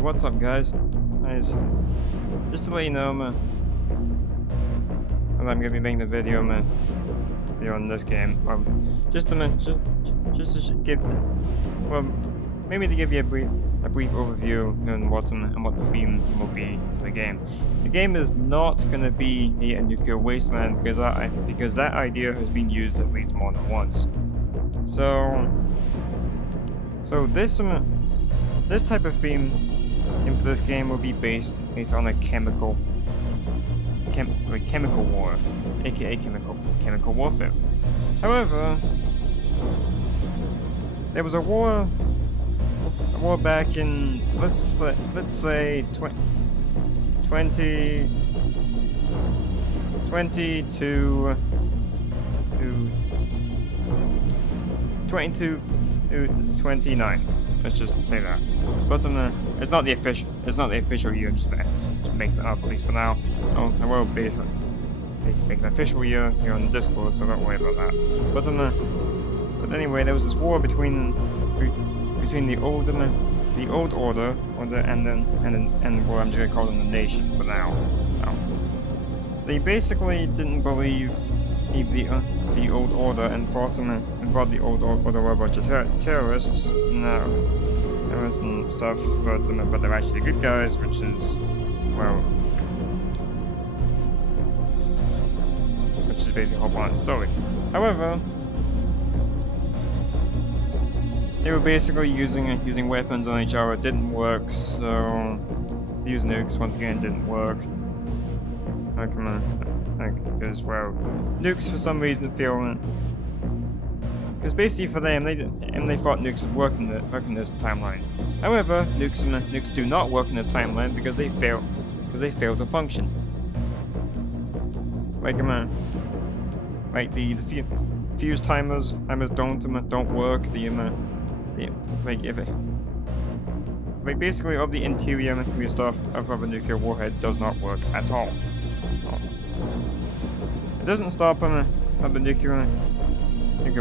what's up, guys? Just to let you know, man, I'm gonna be making a video, man, on this game. Just to give, well, maybe to give you a brief overview on what the theme will be for the game. The game is not gonna be a nuclear wasteland because that idea has been used at least more than once. So this type of theme for this game will be based on a chemical war, aka chemical warfare. However, there was a war back in let's say 20 to 29. Let's just say that. But it's not the official year. Just make that up at least for now. I will basically make an official year here on the Discord, so don't worry about that. But anyway, there was this war between the old order and what I'm just gonna call them the nation for now. They basically didn't believe the old order and thought the old order were a bunch of terrorists. Terrorists and stuff, but they're actually good guys, which is, well, basically the whole point of the story. However, they were basically using weapons on each other. It didn't work, so they used nukes once again. Didn't work. Because, well, nukes for some reason feel, because basically for them they thought nukes would work in this timeline. However, nukes do not work in this timeline because they fail to function. Like the fuse timers don't work. Basically all the interior stuff of a nuclear warhead does not work at all. It doesn't stop the nuclear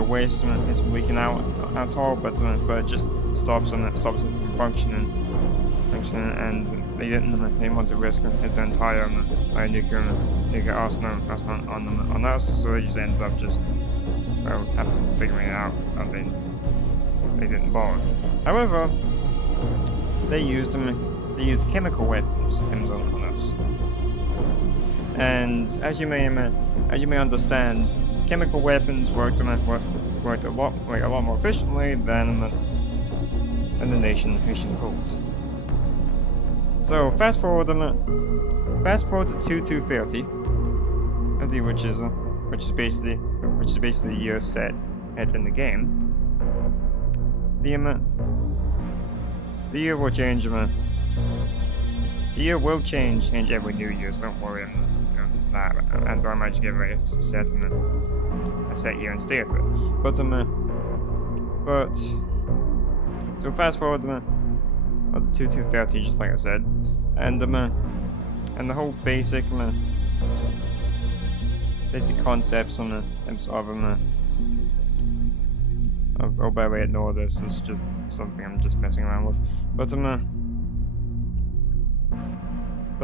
waste it's leaking out at all, but it just stops it from functioning, and they didn't want to risk the entire nuclear arsenal on us, so they just ended up after figuring it out, and they didn't bother. However, they used chemical weapons on us, and as you may understand, chemical weapons worked a lot more efficiently than the nation hoped. So fast forward to 2230, which is basically the year set in the game. The year will change. The year will change every new year, so don't worry that. And I might just give it a set year instead of it. But so fast forward to 2230, just like I said, and the whole basic concepts of oh, by the way, ignore this. It's just something I'm just messing around with. But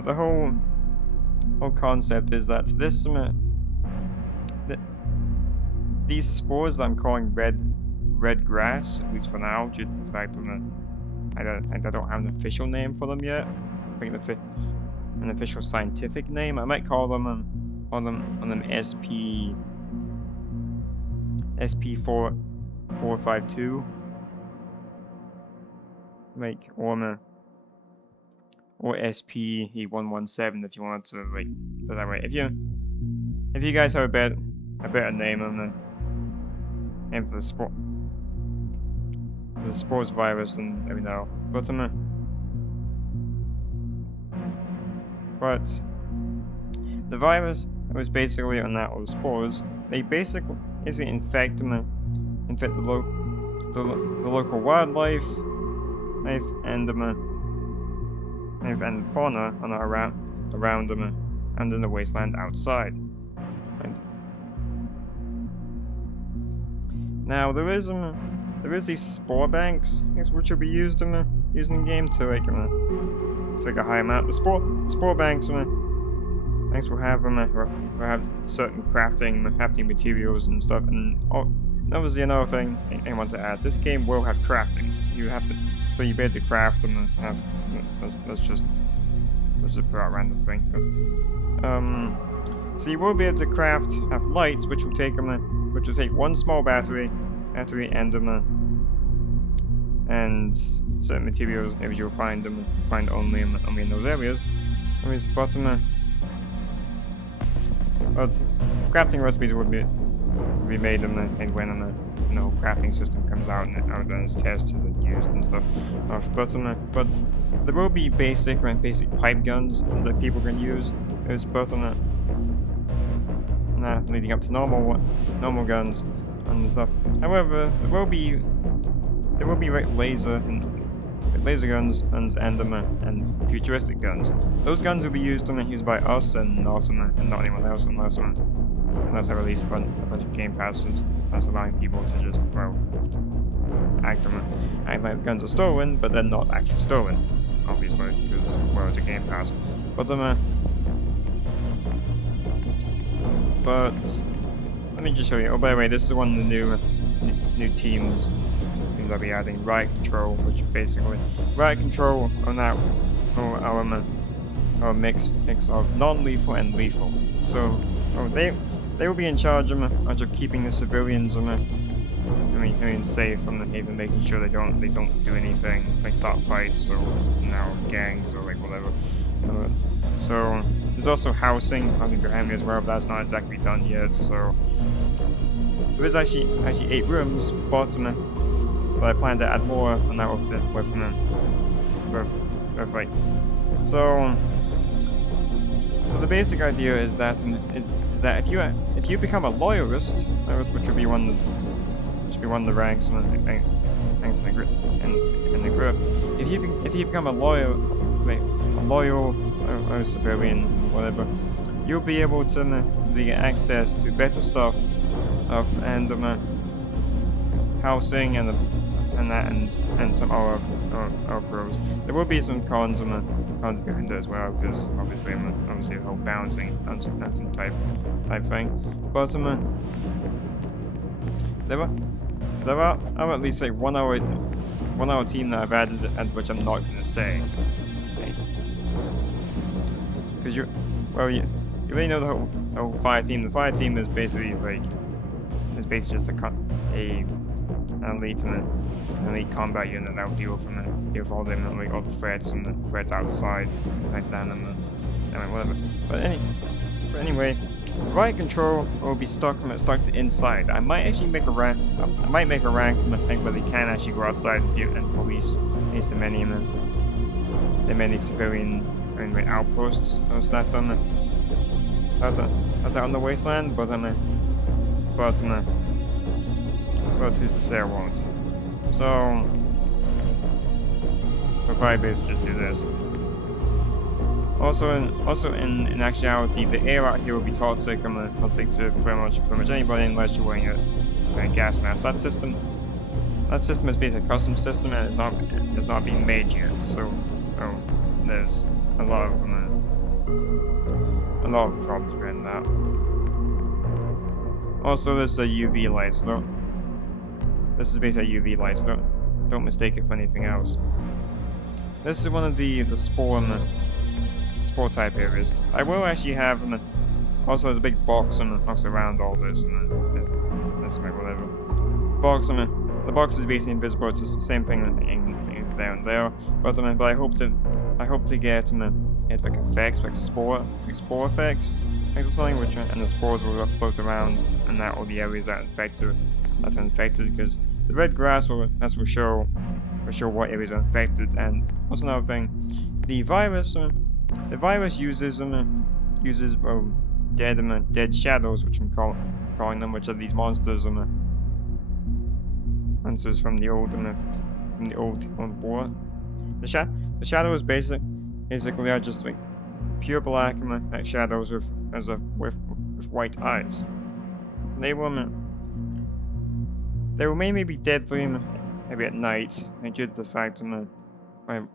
the whole concept is that these spores that I'm calling red grass, at least for now, due to the fact that I don't have an official name for them yet. Like an official scientific name. I might call them SP452, or SP117 if you wanted to put it that way. If you guys have a better name for the spores virus, then let me know. But the virus was basically on that, or the spores. They basically infect the local wildlife, and fauna around them and in the wasteland outside. Right. Now there is there is these spore banks, which will be used in the game to like a high amount. The spore banks banks will have certain crafting materials and stuff. And that was another thing I want to add. This game will have crafting, so you be able to craft them. Let's just put out a random thing. So you will be able to have lights, which will take one small battery and certain materials. Maybe you'll find only in those areas. But crafting recipes will be made when crafting system comes out and it's tested and used and stuff. But there will be basic pipe guns that people can use. There's both leading up to normal guns and stuff. However, there will be laser guns and futuristic guns. Those guns will be used by us and not anyone else unless I release a bunch of game passes that's allowing people to just act like the guns are stolen, but they're not actually stolen, obviously, because it's a game pass. But let me just show you. Oh, by the way, this is one of the new teams I'll be adding. Riot Control, which basically Riot Control on our mix of non-lethal and lethal. So they will be in charge of keeping the civilians safe and even making sure they don't do anything like start fights or gangs or like whatever. So there's also housing behind me as well, but that's not exactly done yet. So there is actually 8 rooms, but I plan to add more on that with like. So the basic idea is that if you become a loyalist, which would be one of the ranks in the group, if you become a loyal civilian, whatever, you'll be able to get access to better stuff and housing and some other pros. There will be some cons behind it as well, because obviously the whole balancing type thing. But there are at least like 1 hour team that I've added, and which I'm not gonna say. Because you already know the whole fire team. The fire team is basically just an elite combat unit that will deal with all the threats and the threats outside like that and whatever. But anyway, Riot Control will be stuck to inside. I might actually make a rank. I might make a rank where they can actually go outside and police at least the many civilian outposts. So that's on the wasteland, but who's to say I won't? So Firebase will just do this. Also in actuality, the air out here will be toxic. Toxic to pretty much anybody unless you're wearing a gas mask. That system is basically a custom system and it's not being made yet. So there's a lot of problems behind that. Also, there's a UV lights though. This is basically a UV light, so don't mistake it for anything else. This is one of the spore type areas. I will actually have also there's a big box around all this this whatever. The box is basically invisible. It's just the same thing in there and there. But I hope to get like effects, like spore effects, or something, and the spores will float around and that all the areas that are infected, because the red grass will show what areas are infected. And also another thing, the virus uses dead shadows, which I'm calling them, which are these monsters from the old war. The shadows basically are just like pure black shadows with white eyes. They will mainly be deadly maybe at night, and due to the fact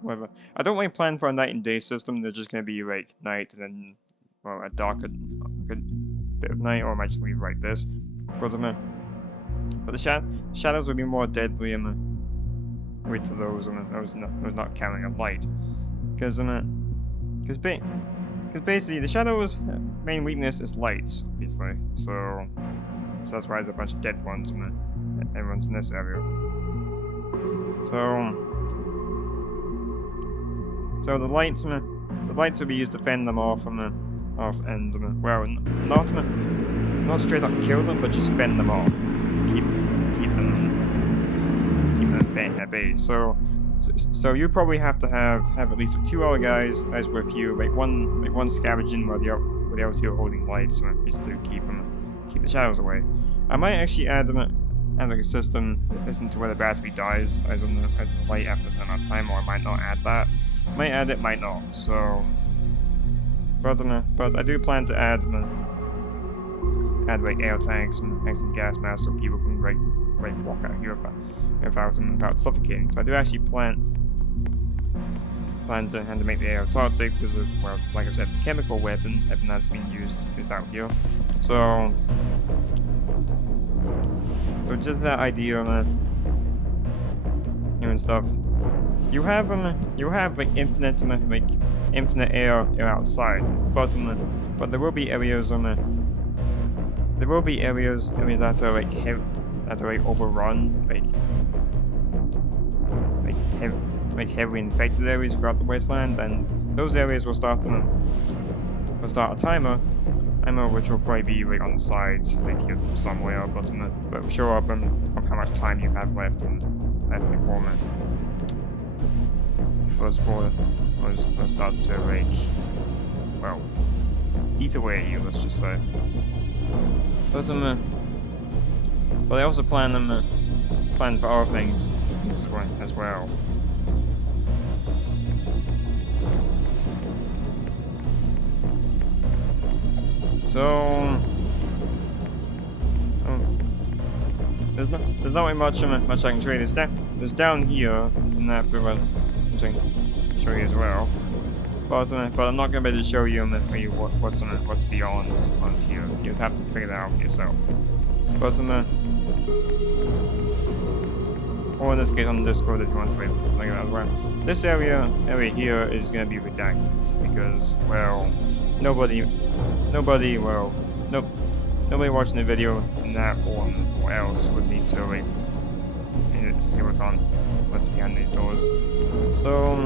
whatever. I don't really plan for a night and day system. They're just gonna be like night and then well a darker good bit of night, or I might just leave like this. But the shadows will be more deadly wait to those those not counting a light, because basically the shadows' main weakness is lights, obviously. So that's why there's a bunch of dead ones and everyone's in this area. So the lights will be used to fend them off and well not straight up kill them, but just fend them off, keep them at bay. So you probably have to have at least 2 other guys with you, like one scavenging while the other 2 are holding lights, just to keep the shadows away. I might actually add like a system to where the battery dies as on the light after a certain amount of time, or I might not add that. Might add it, might not. So, but I do plan to add like air tanks and gas masks so people can like walk out here without suffocating. So I do actually plan to make the air toxic because of, well, like I said, the chemical weapon that's being used out here. So just that idea, and stuff. You have like infinite air outside, but there will be areas that are like overrun, like heavily infected areas throughout the wasteland, and those areas will start a timer. Which will probably be like on the sides, like here somewhere, but show up of how much time you have left before the spore will start to like, well, eat away at you, let's just say. But I also plan for other things as well. So there's not really much I can show you. There's down here in that bit which I can show you as well. But I'm not gonna be able to show you what's beyond here. You'll have to figure that out for yourself. But or in this case on Discord if you want to look at that as well. This area here is gonna be redacted because, well, nobody watching the video in that form or else would need to like see what's behind these doors. So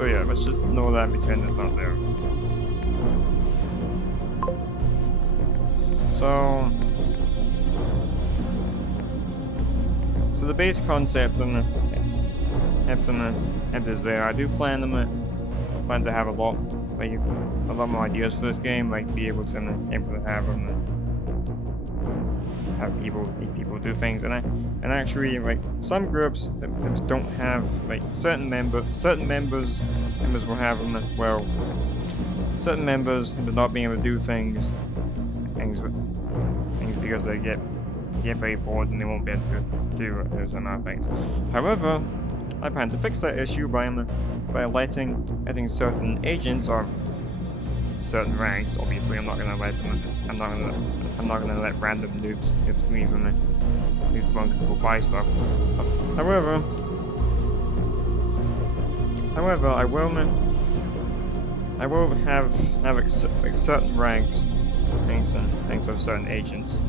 yeah, let's just know that pretend it's not there. So the base concept and is there. I do plan to have a lot more ideas for this game, like be able to have people do things, and actually like some groups don't have like certain members will have well, certain members end up not being able to do things because they get very bored and they won't be able to do those amount of things. However, I plan to fix that issue by letting certain agents of certain ranks. Obviously, I'm not gonna let random noobs leave them go buy stuff. However, I will have like certain ranks, things of certain agents,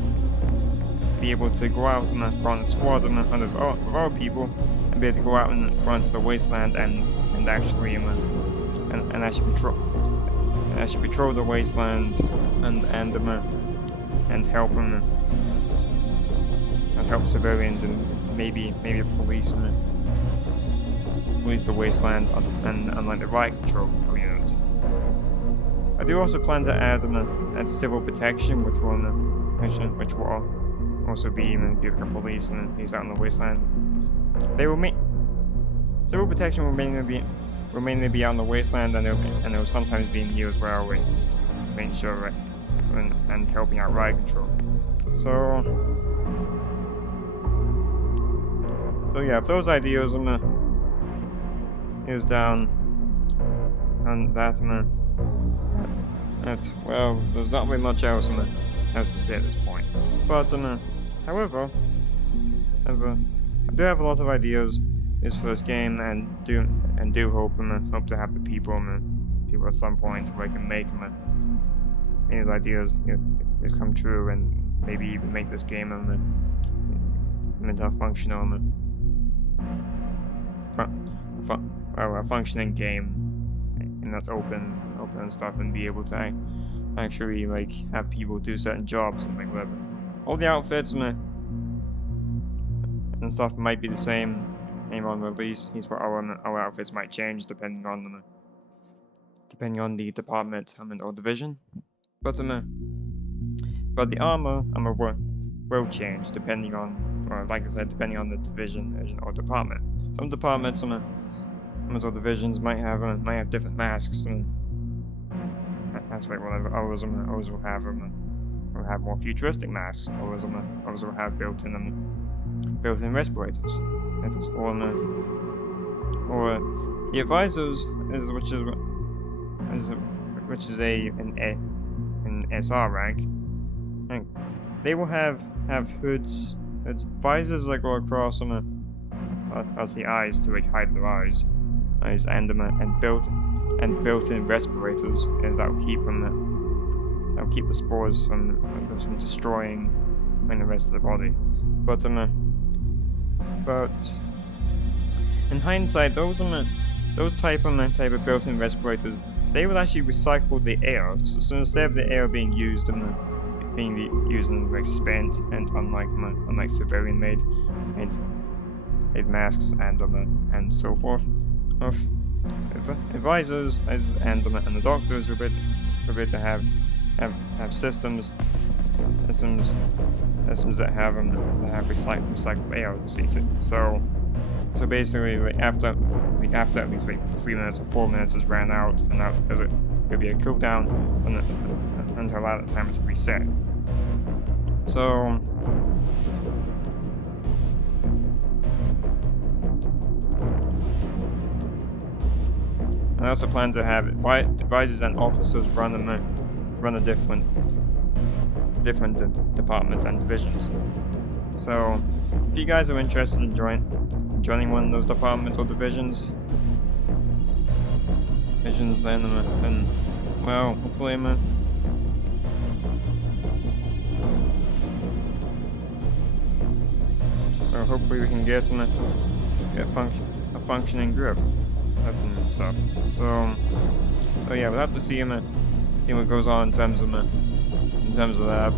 be able to go out and run a squad of other people, and be able to go out and run to the wasteland and actually patrol the wasteland and help civilians and maybe police the wasteland and like the riot control units. I do also plan to add civil protection, which will also be the police and he's out in the wasteland. Civil protection will mainly be out in the wasteland, and they'll sometimes be in here as well, making sure and helping out riot control. So So yeah, if those ideas is down and that well, there's not really much else else to say at this point. But however, I do have a lot of ideas this first game, and do hope hope to have the people people at some point where I can make these ideas come true, and maybe even make this game into a functional a functioning game, and that's open and stuff, and be able to actually like have people do certain jobs and like whatever. All the outfits and stuff might be the same on release. Our outfits might change depending on the department or division, but the armor will change depending on, or like I said, depending on the division or department. Some departments or divisions might have different masks, and that's like whatever. Others will have more futuristic masks. Others will have built-in respirators. Or the advisors, which is an SR rank. And they will have hoods, visors that go across as the eyes to like hide their eyes, and built-in respirators that will keep the spores from destroying the rest of the body. But in hindsight, those type of built-in respirators, they would actually recycle the air. So instead of the air being used and like spent, and unlike civilian made masks and so forth, of advisors and the doctors will be to have systems that have recycled air. So basically, like after at least like 3 minutes or 4 minutes has ran out, and there'll be a cooldown until allow the timer to reset. So I also plan to have advisors and officers run the different departments and divisions. So if you guys are interested in joining one of those departments or divisions, then well, hopefully hopefully we can get a functioning group and stuff. So yeah, we'll have to see what goes on in terms of that,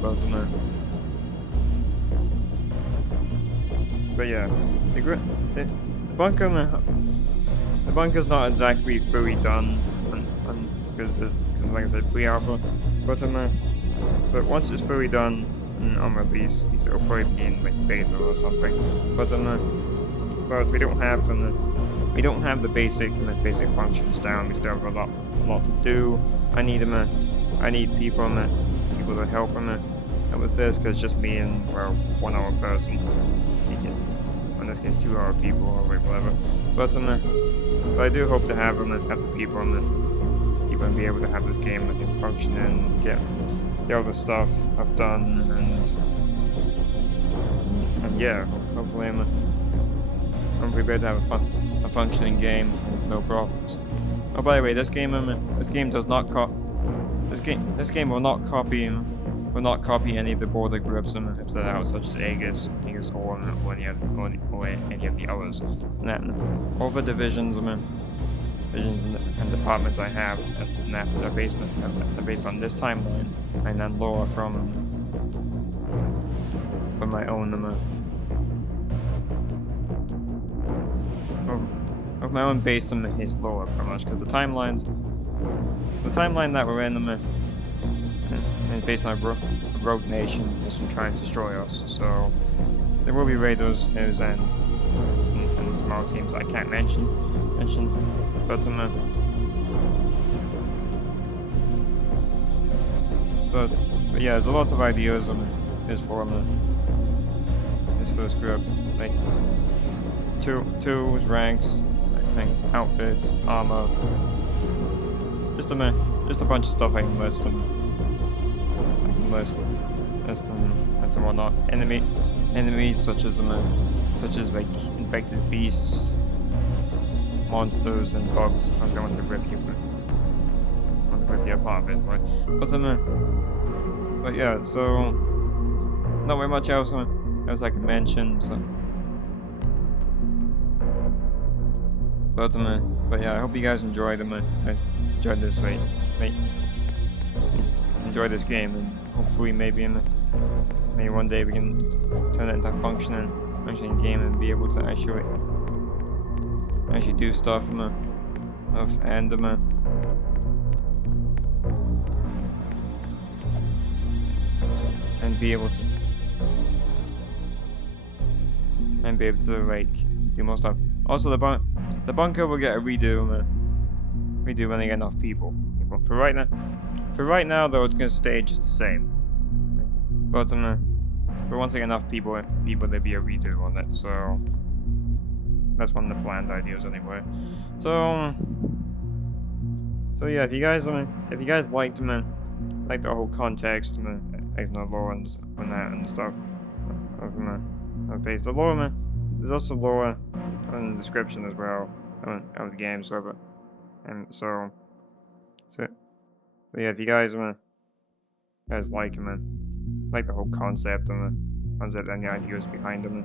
but yeah, the bunker's not exactly fully done, because like I said, pre-alpha, but once it's fully done on release, it'll probably be in like beta or something. But we don't have the basic functions down. We still have a lot to do. I need people to help with this, because it's just me and 1 hour person. In this case, 2 hour people or whatever. But I do hope to have the people and be able to have this game function and get all the stuff I've done, and yeah, hopefully be able to have a functioning game with no problems. Oh, by the way, this game does not this game will not copy any of the border groups I've set out, such as Aegis or any of the others. And then all the divisions and departments I have, and that are based on this timeline, and then lore from my own of my own based on his lore, pretty much, because the timeline that we're in is based on a rogue nation that's trying to destroy us. So there will be raiders and some other teams I can't mention, but yeah, there's a lot of ideas for this first group. Like tools, ranks, things, outfits, armor. Just a bunch of stuff I can list them. List them and whatnot. Enemies such as like infected beasts, monsters, and bugs. I want to rip you apart, basically. But yeah, so not very much else I can mention. So. But yeah, I hope you guys enjoyed them. I enjoyed this enjoy this game, and hopefully maybe one day we can turn it into a functioning game and be able to actually do stuff and be able to like do more stuff. Also, the bunker will get a redo when they get enough people. For right now, though, it's gonna stay just the same. But once they get enough people, there'll be a redo on it. So that's one of the planned ideas, anyway. So yeah, if you guys liked like the whole context, the lore and that and stuff of base the lore, there's also lore in the description as well of the game. So, so yeah, if you guys like the whole concept and the ideas behind the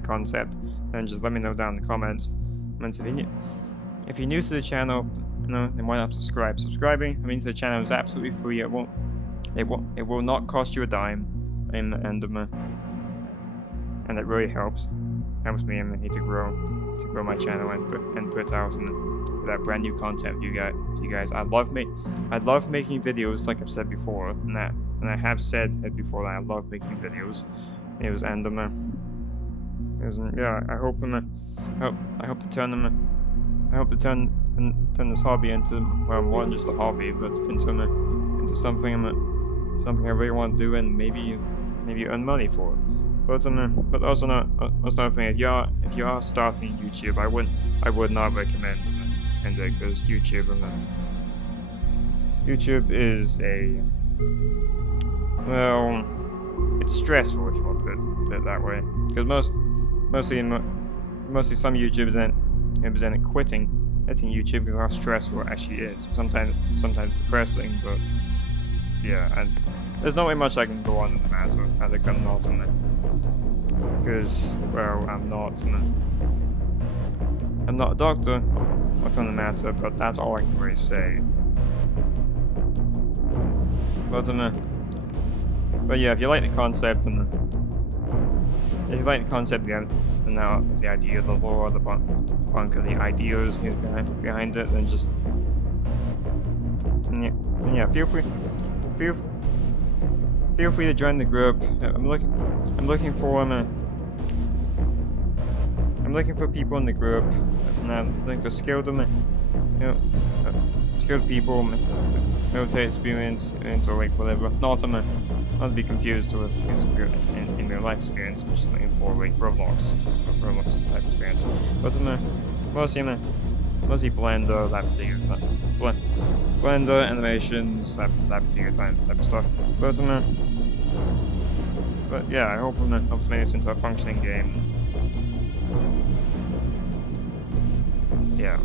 concept, then just let me know down in the comments. And if you're new to the channel, then why not subscribe? Subscribing to the channel is absolutely free. It will not cost you a dime, and it really helps me to grow my channel and put out that brand new content you guys. I love making videos, like I've said before, and I have said it before that I love making videos. Yeah, I hope to turn this hobby into, well, more than just a hobby, but into something I really want to do and maybe earn money for. But also another thing, if you are starting YouTube, I would not recommend it, because YouTube is it's stressful, if you want to put it that way. Because mostly some YouTubers end up quitting YouTube because of how stressful it actually is. Sometimes depressing, but yeah, and there's not really much I can go on in the matter. I think I'm not on it. Because, well, I'm not a doctor, not on the matter, but that's all I can really say. But yeah, if you like the concept the idea, the lore, the bunker, the ideas behind it, then just yeah, feel free to join the group. I'm looking for people in the group, and I'm looking for skilled people, military experience, or like whatever. Not to be confused with in their life experience. I'm just looking for like Roblox type experience. But mostly Blender, that particular time. Blender, animations, that particular type of stuff. But yeah, I hope to make this into a functioning game. Yeah.